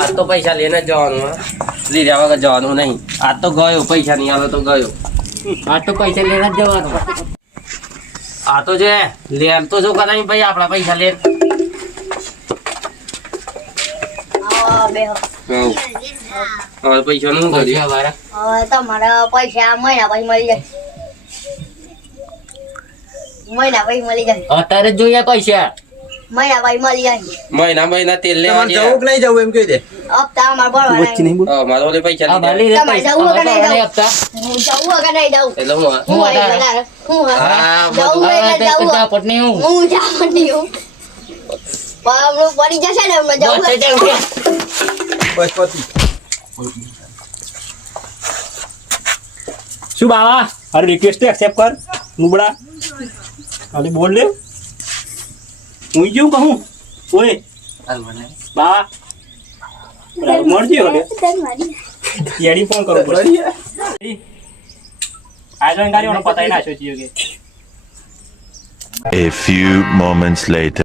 આ તો પૈસા લઈને જ જવાનું લીધા વગર જવાનું નહીં. આ તો ગયો, પૈસા નહીં આવે તો ગયો. આ તો પૈસા લઈને જ જવાનું. આ તો જે લેન તો જો કરાય ભાઈ આપણા પૈસા લે. હવે પૈસા નું કર્યું હવે તમારા પૈસા મહિના પછી મળી જાય. મહિના પછી મળી જાય. અત્યારે જ જોઈએ પૈસા. મહિના પછી મળી જાય. મહિના તેલ લેવા જવું કે નહીં જવું એમ કહી દે. હપ્તા અમારે ભરવાના. મારો ઓલે પૈસા તમારે જવું કે નહીં જવું? જવું કે નહીં જવું? એટલે હું જાપટની હું. પડી જશે ને એમને જવું. બસ પતી. શું બાવા અરે રિક્વેસ્ટ એક્સેપ્ટ કર નુબડા ખાલી બોલ લે હું જેવું કહું ઓય બા બરાબર મળજે ઓલે યાડી ફોન કરો પડશે આ જોઈને ગાડીઓનો પતાઈ નાખ્યો છીએ કે A few moments later.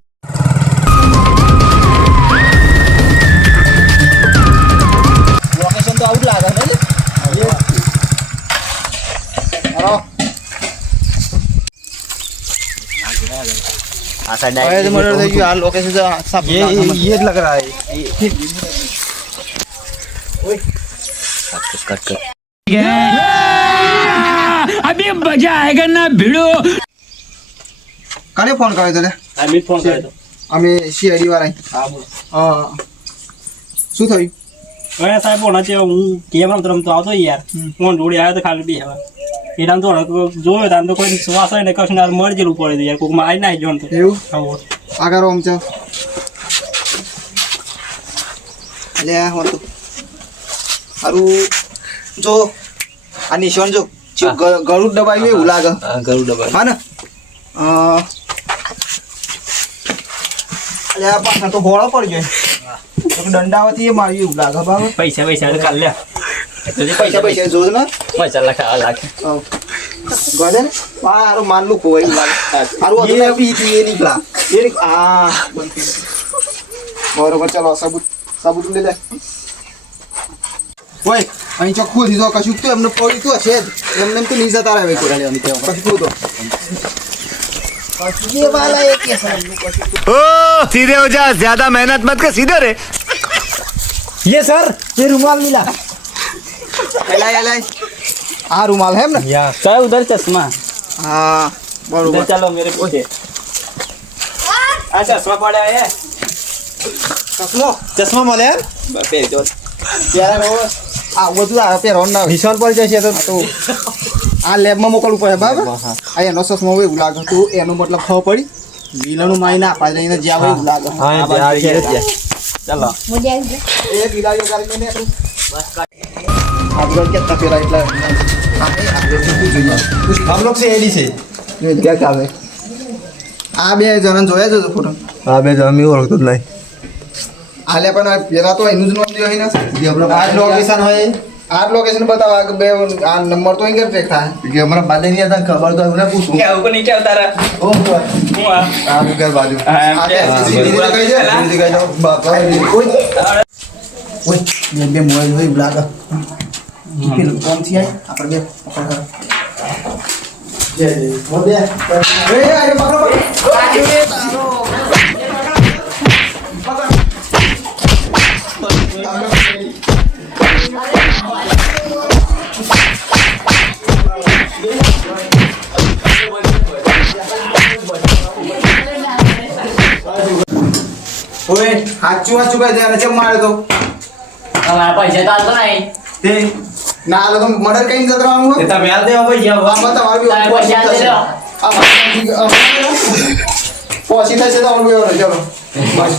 Location તો આવું જ લાગે છે ये मर्डर થઈ ગયું. આ લોકેશન તો સાફ ये જ લગ रहा है. कट कर अभी मजा आएगा ना भिड़ो. કાને ફોન કર્યો તો લે? આ મી ફોન કર્યો તો અમે સીઆઈડી વાળા. હા બોલ હા શું થયું? હવે સાહેબ ઓના છે હું કેમ રમતો આવતો યાર ફોન જોડે આવ્યો તો ખાલી બેહવા એના તો જોયો તાન તો કોઈ શ્વાસ હોય ને કશું ના મર જેલું પડે યાર કોક મારી નાખી જોન તો એવું હા આગળ ઓમ છે લે હો તો હારું જો આ નિશાન જો ગળું દબાવ્યું એવું લાગે. गरुड़ डबल હા ને અલે આ પાછા તો ભોળો પડી જાય તો દંડાવતી એ મારી એવું લાગે બાબા. પૈસા પૈસા કાલ લે પૈસા જોજ ને मजा लगा लाख ગોડે ને મારું માનલું કોઈ એવું લાગે. હારું હતું ને પીતી એ નીકળા આ બરોબર ચાલો સાબુત લઈ લે. ઓય અહીં ચોખ્ખું દીધો કશું તો એમને પડી તો છે જ એમને તો નહીં જતા રહે કોઈ કશું તો ये वाला एक कैसा ओ सीधे हो जा, ज्यादा मेहनत मत कर, सीधे रे. ये सर ये रुमाल मिला. लाए हाँ रुमाल है ना. क्या उधर चश्मा हाँ बरोबर. चलो मेरे पीछे अच्छा चश्मा पड़ा है ચશ્મા મળે યાર પહેરજો યાર આ બધું આ પહેરવાનું ના નિશાન પર જશે તો આ લેબમાં મોકલવું પડે બરાબર. આ એનો ચશ્મા હોય એવું લાગે તો એનો મતલબ ખબર પડી ગીલાનું માઈને આપા જઈને જ્યાં હોય એવું લાગે. चलो मुझे એ ગીલાયો કરીને આગળ કેટલા પેલા એટલે हम लोग से एडी से क्या क्या है આ બે જણન જોયા જો ફોટો. હા બે જમી ઓળખતો જ નહીં. આલે પણ પેલા તો એનું જ નામ દે હોય ને આ લોકેશન હોય આ લોકેશન બતાવો આ બે આ નંબર તો અહીં ટ્રેક થાય કે હમણાં બાદે નહીં હતા ખબર તો એમને પૂછું क्या ऊपर नीचे उतारा ઓમ તો હું આ આ ઘર બાજુ આ કે સીધી કઈ છે જલ્દી કહી દો બાપા ઓય બે મોબાઈલ હોય લાગે પેલું કોમ થી આય આપણે બે પકડ કર જય મોદે એ અરે પકડો આજુ રે તારો ઓય હાચું કહી દે અને જેમ મારે તો हमारा पैसा डाल तो नहीं તે ના તો મર્ડર કઈ જતો રહેવાનું હોય તમે હાલ દેવા ભાઈ જાવ આમાં તમારું બી તારે પૈસા દે દો. આ પહોંચી થશે તો ચલો બસ